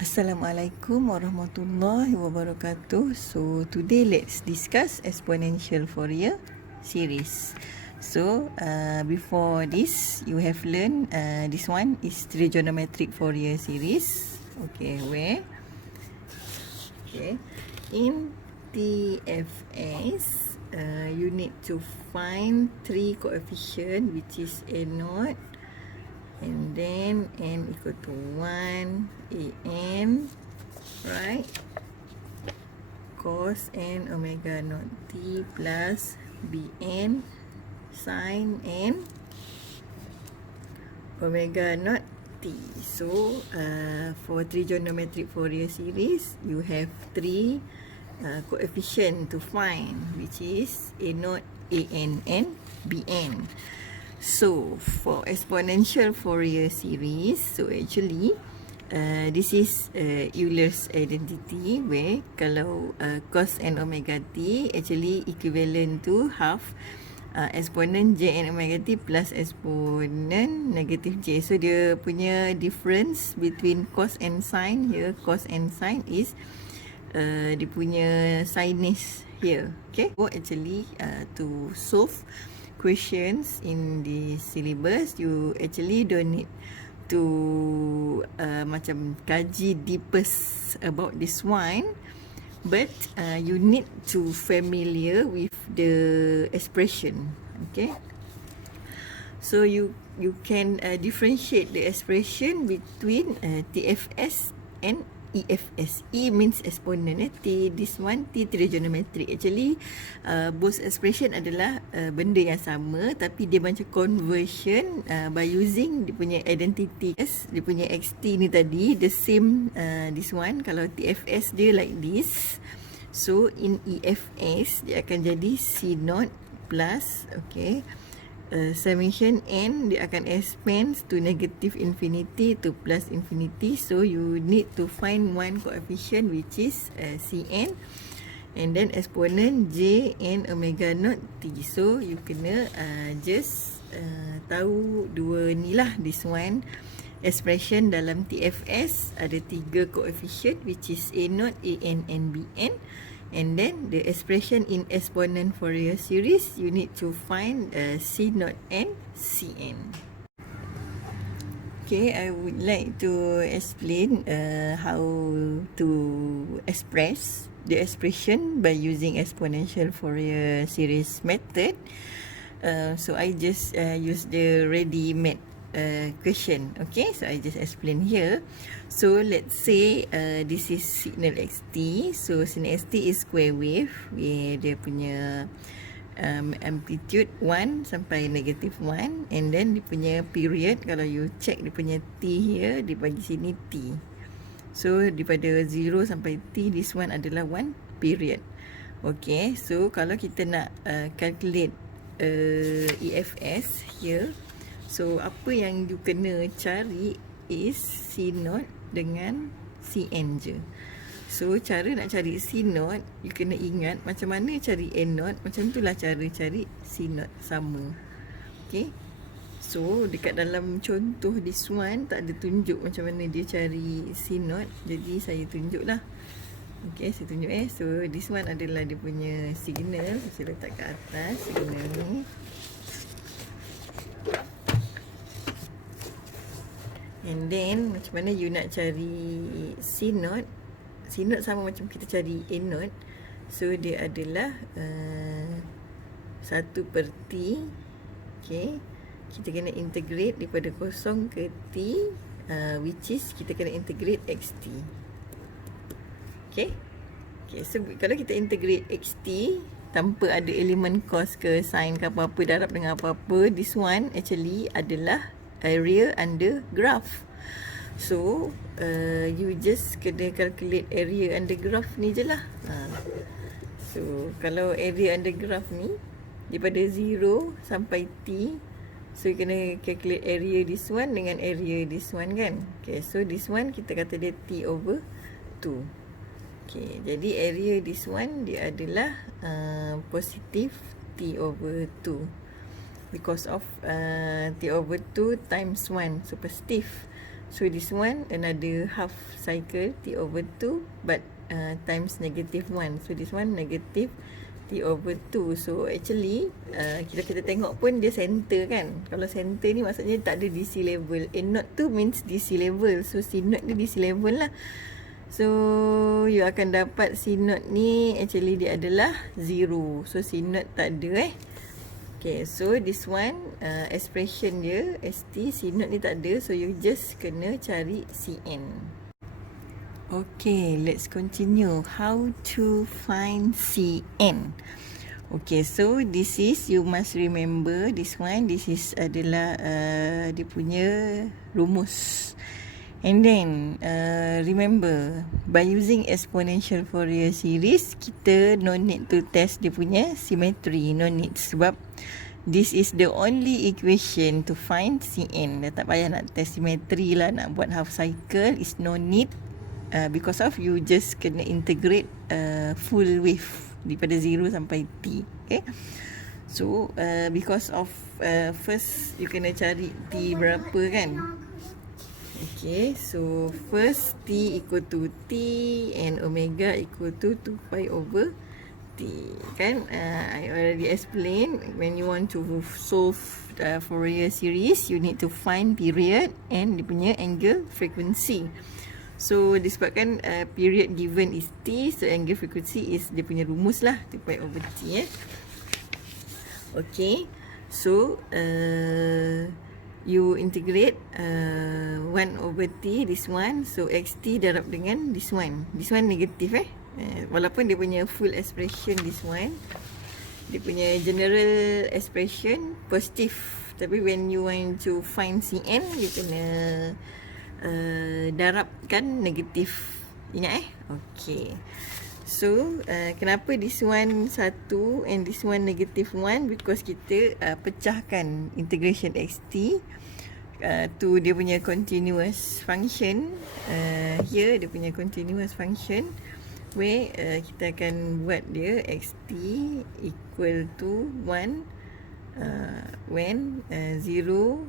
Assalamualaikum warahmatullahi wabarakatuh. So today let's discuss exponential Fourier series. So before this you have learned this one is trigonometric Fourier series. In TFS you need to find three coefficient, which is A0, and then n equal to 1 an, right, cos n omega naught t plus bn sin n omega naught t. So for trigonometric Fourier series you have three coefficient to find, which is a0, an, and bn. So for exponential Fourier series, so actually this is Euler's identity, where kalau cos n omega t actually equivalent to half exponent j n omega t plus exponent negative j. So dia punya difference between cos and sin here, cos and sin is dia punya sinus here. Okay, so actually to solve questions in the syllabus, you actually don't need to macam kaji deepest about this one, but you need to familiar with the expression. Okay, so you can differentiate the expression between TFS and EFS. E means exponent, T this one T trigonometric. Actually both expression adalah benda yang sama, tapi dia macam conversion by using dia punya identity. Dia punya XT ni tadi the same this one. Kalau TFS dia like this, so in EFS dia akan jadi C0 plus, okay, summation n dia akan expand to negative infinity to plus infinity. So you need to find one coefficient, which is Cn, and then exponent j n omega naught t. So you kena just tahu dua ni lah. This one expression dalam TFS ada tiga coefficient, which is a0, an, and bn. And then the expression in exponent Fourier series, you need to find C0 and Cn. Okay, I would like to explain how to express the expression by using exponential Fourier series method. So I just use the ready-made question. Okay, so I just explain here. So let's say this is signal xt. So signal xt is square wave, where dia punya amplitude 1 sampai negative 1, and then dia punya period, kalau you check dia punya t here, dia bagi sini t. So daripada 0 sampai t, this one adalah 1 period. Okay, so kalau kita nak calculate EFS here, so apa yang you kena cari is C0 dengan Cn je. So cara nak cari C0, you kena ingat macam mana cari A0, macam itulah cara cari C0 sama. Okay, so dekat dalam contoh this one tak ada tunjuk macam mana dia cari C0, jadi saya tunjuk lah. Okay, saya tunjuk so this one adalah dia punya signal. Saya letak kat atas signal ni. And then macam mana you nak cari C0? C0 sama macam kita cari A0. So dia adalah 1/t. Okay, kita kena integrate daripada 0 ke t, which is kita kena integrate xt. Okay, so kalau kita integrate xt tanpa ada elemen cos ke sin ke apa-apa, darab dengan apa-apa, this one actually adalah area under graph. So you just kena calculate area under graph ni je lah. So kalau area under graph ni daripada 0 sampai t, so you kena calculate area this one dengan area this one kan. Okay, so this one kita kata dia t/2. Okay, jadi area this one dia adalah positif t/2, because of t/2 times 1, so positif. So this one another half cycle t over 2 but times -1. So this one negative t over 2. So actually kita tengok pun dia center kan. Kalau center ni maksudnya tak ada DC level. A naught tu means DC level. So C naught ni DC level lah. So you akan dapat C naught ni actually dia adalah 0. So C naught tak ada Okay, so this one expression dia ST C naught ni tak ada. So you just kena cari Cn. Okay, let's continue. How to find Cn? Okay, so this is, you must remember this one. This is adalah dia punya rumus. And then remember, by using exponential Fourier series, kita no need to test dia punya symmetry. No need, sebab this is the only equation to find Cn. Dah tak payah nak test symmetry lah, nak buat half cycle is no need. Because of you just kena integrate full wave daripada 0 sampai t. Okay, so because of first you kena cari t berapa kan. Okay, so first t equal to t and omega equal to 2 pi over t. Kan, I already explained, when you want to solve Fourier series, you need to find period and dia punya angle frequency. So disebabkan period given is t, so angle frequency is dia punya rumus lah, 2 pi over t. Okay, so you integrate 1 over t, this one. So xt darab dengan this one. This one negatif walaupun dia punya full expression this one, dia punya general expression positif, tapi when you want to find Cn, you kena darabkan negatif. Ingat Okay, so kenapa this one 1 and this one -1? Because kita pecahkan integration xt to dia punya continuous function. Here dia punya continuous function, where kita akan buat dia xt equal to 1 when 0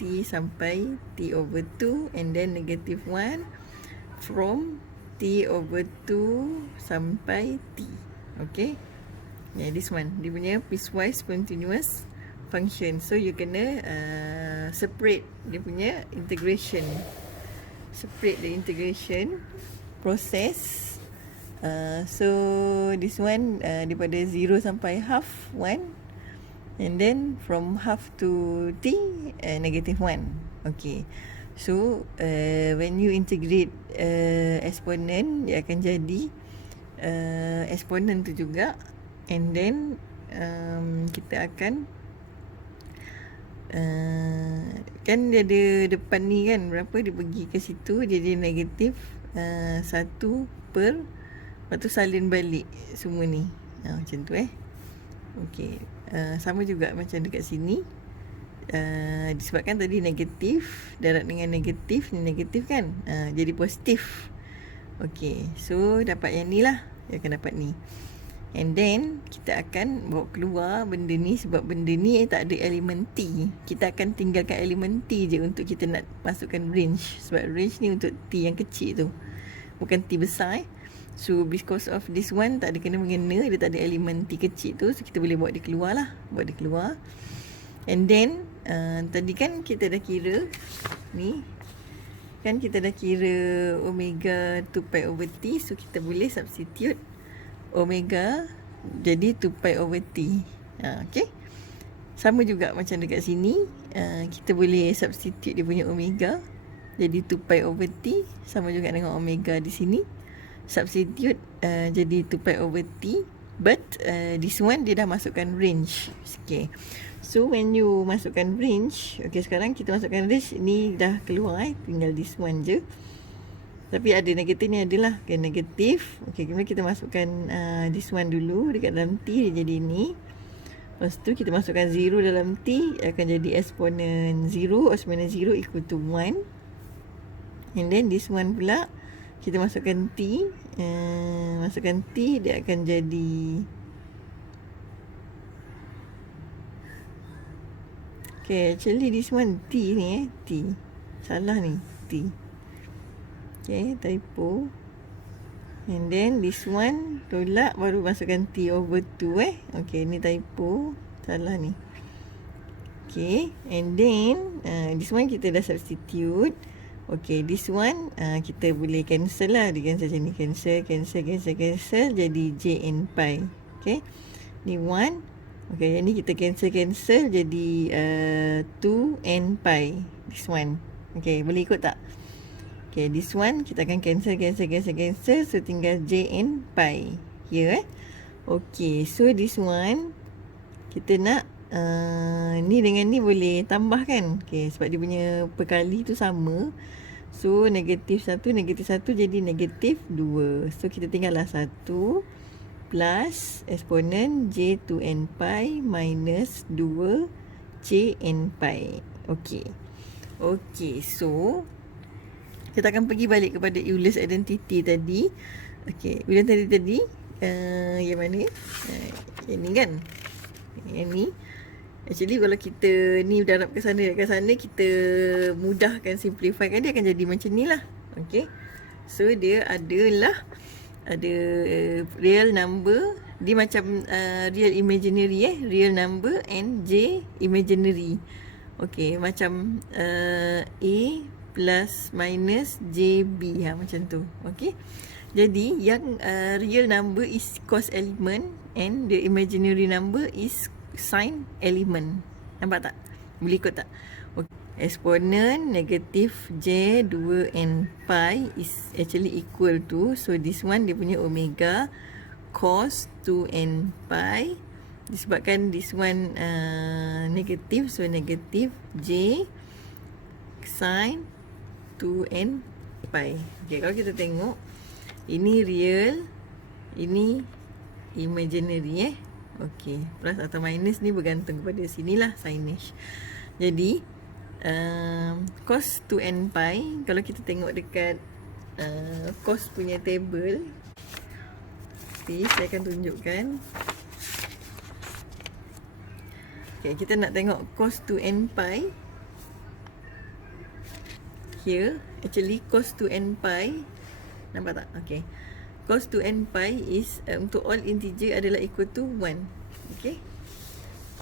t sampai t over 2, and then -1 from t over 2 sampai t. Okay, this one dia punya piecewise continuous function. So you kena separate dia punya integration, separate the integration process. So this one daripada 0 sampai half 1, and then from half to t -1. Okay, so when you integrate exponent, dia akan jadi exponent tu juga, and then kita akan kan dia ada depan ni kan, berapa dia pergi ke situ, dia jadi negatif 1 per, lepas tu salin balik semua ni. Macam tu Okay, sama juga macam dekat sini. Disebabkan tadi negatif darab dengan negatif, ni negatif kan, jadi positif. Okay, so dapat yang ni lah, dia akan dapat ni. And then kita akan bawa keluar benda ni, sebab benda ni tak ada elemen t. Kita akan tinggalkan elemen t je untuk kita nak masukkan range, sebab range ni untuk t yang kecil tu, bukan t besar So because of this one tak ada kena-mengena, dia tak ada elemen t kecil tu, so kita boleh bawa dia keluar lah, bawa dia keluar. And then tadi kan kita dah kira ni, kan kita dah kira omega 2 pi over t, so kita boleh substitute omega jadi 2 pi over t. Okay, sama juga macam dekat sini, kita boleh substitute dia punya omega jadi 2 pi over t, sama juga dengan omega di sini. Substitute jadi 2 pi over t, but this one dia dah masukkan range. Okay, so when you masukkan range, okay, sekarang kita masukkan range ni dah keluar, tinggal this one je. Tapi ada negatif ni adalah okay, negatif. Okay, kemudian kita masukkan this one dulu dekat dalam t, dia jadi ni. Lepas tu kita masukkan 0 dalam t, akan jadi exponent 0. Exponent 0 equal to 1. And then this one pula kita masukkan t, masukkan t, dia akan jadi okay, actually this one t ni t, salah ni, t T. Okay, typo. And then this one tolak baru masukkan T over 2 Okay, ni typo. Salah ni. Okay, and then this one kita dah substitute. Okay, this one kita boleh cancel lah. Dia cancel macam ni. Cancel. Jadi J n pi. Okay, ni 1. Okay, yang ni kita cancel. Jadi 2n pi. This one. Okay, boleh ikut tak? Okay, this one kita akan cancel. So, tinggal Jn pi. Here Okay, so this one kita nak ni dengan ni boleh tambah kan? Okay, sebab dia punya perkali tu sama. So, negatif 1 jadi negatif 2. So, kita tinggal lah 1 plus eksponen J2n pi minus 2 Jn pi. Okay, so kita akan pergi balik kepada Euler's identity tadi. Okay, Euler tadi yang mana? Yang ni kan? Yang ni. Actually kalau kita ni darab ke sana, kita mudahkan, simplify kan, dia akan jadi macam ni lah. Okay, so dia ada real number. Dia macam real imaginary real number and J imaginary. Okay, macam A plus minus JB macam tu. Okay, jadi yang real number is cos element and the imaginary number is sin element. Nampak tak? Boleh ikut tak? Okay. Eksponen negatif J 2n pi is actually equal to, so this one dia punya omega cos 2n pi. Disebabkan this one negatif, so negatif J sin 2n pi. Okay, kalau kita tengok, ini real, ini imaginary Okay, plus atau minus ni bergantung kepada sinilah signage. Jadi cos 2n pi, kalau kita tengok dekat cos punya table, saya akan tunjukkan. Okay, kita nak tengok cos 2n pi. Here, actually cos 2n pi, nampak tak? Okay, cos 2n pi is untuk all integer adalah equal to 1. Okay,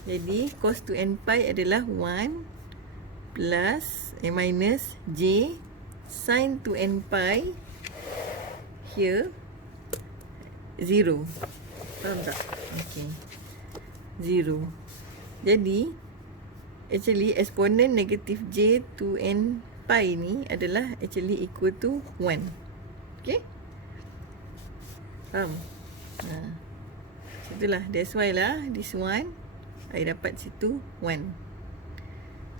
jadi cos 2n pi adalah 1 plus minus J sin 2n pi, here 0. Faham tak? Okay, 0. Jadi actually eksponen negatif J 2n pi ni adalah actually equal to 1. Okay, faham? Itulah, that's why lah this one I dapat situ 1.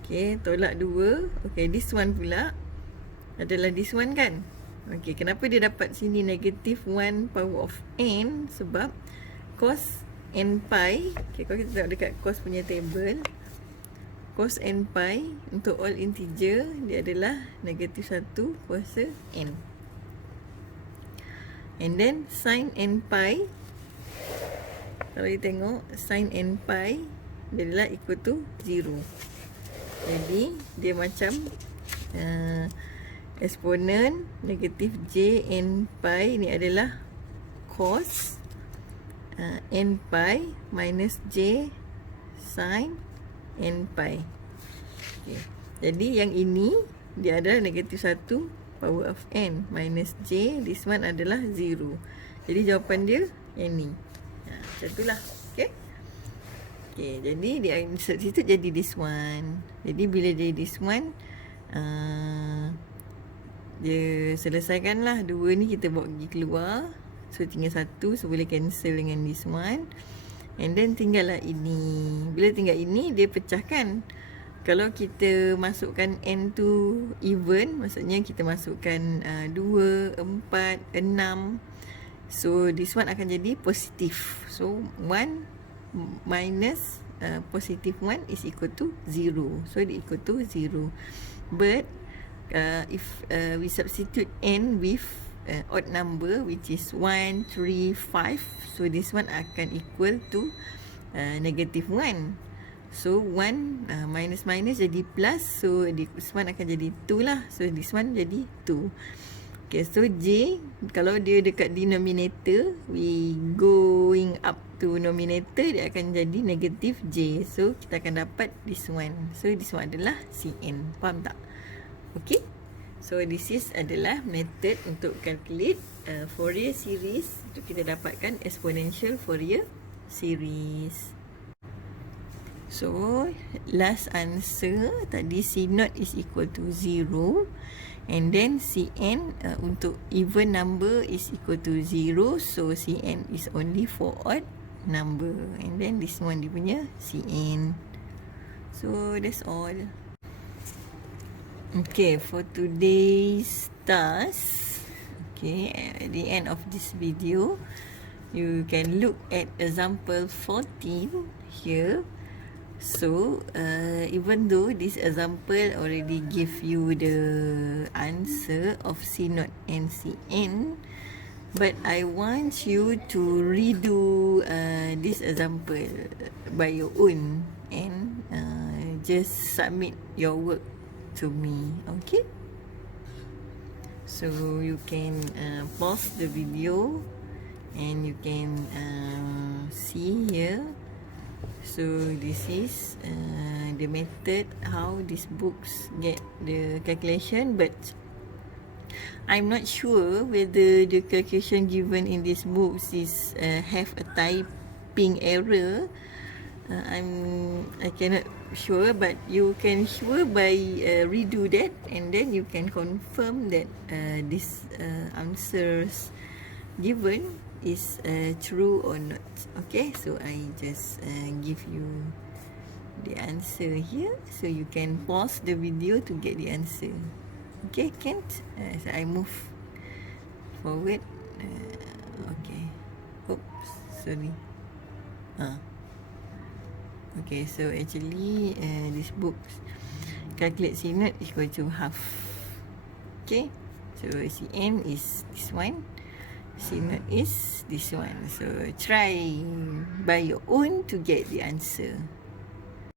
Okay, tolak 2. Okay, this one pula adalah this one kan? Okay, kenapa dia dapat sini negatif 1 power of n? Sebab cos n pi. Okay, kalau kita tengok dekat cos punya table, cos n pi untuk all integer dia adalah negatif 1 kuasa n. And then sin n pi, kalau kita tengok sin n pi dia adalah equal to 0. Jadi dia macam eksponen negatif J n pi ni adalah cos n pi minus J sin n pi. Okay. Jadi yang ini dia adalah negatif 1 power of n minus J, this one adalah 0. Jadi jawapan dia yang ni. Macam itulah. Okay. Okay, jadi dia insert situ jadi this one. Jadi bila dia this one, dia selesaikan lah. 2 ni kita bawa pergi keluar. So tinggal 1, so boleh cancel dengan this one. And then tinggal lah ini. Bila tinggal ini, dia pecahkan. Kalau kita masukkan n tu even, maksudnya kita masukkan 2, 4, 6. So this one akan jadi positif. So 1 minus positive 1 is equal to 0. So it equal to 0. But if we substitute n with odd number, which is 1, 3, 5, so this one akan equal to negative 1. So 1 minus jadi plus. So this one akan jadi 2 lah. So this one jadi 2. Okay, so J, kalau dia dekat denominator, we going up to numerator, dia akan jadi negative J. So kita akan dapat this one. So this one adalah Cn. Faham tak? Okay. So this is adalah method untuk calculate Fourier series untuk kita dapatkan exponential Fourier series. So last answer tadi C0 is equal to 0, and then Cn untuk even number is equal to 0. So Cn is only for odd number, and then this one dia punya Cn. So that's all. Okay, for today's task, okay, at the end of this video, you can look at example 14 here. So even though this example already give you the answer of C0 and Cn, but I want you to redo this example by your own, and just submit your work to me. Okay, so you can pause the video and you can see here. So this is the method how these books get the calculation, but I'm not sure whether the calculation given in these books is have a typing error. I cannot sure, but you can sure by redo that, and then you can confirm that this answers given is true or not. Okay, so I just give you the answer here, so you can pause the video to get the answer. Okay, Kent, so I move forward. Okay, oops, sorry. Okay, so actually this book calculate C0 equal to half. Okay, so Cn is this one, C0 is this one. So try by your own to get the answer.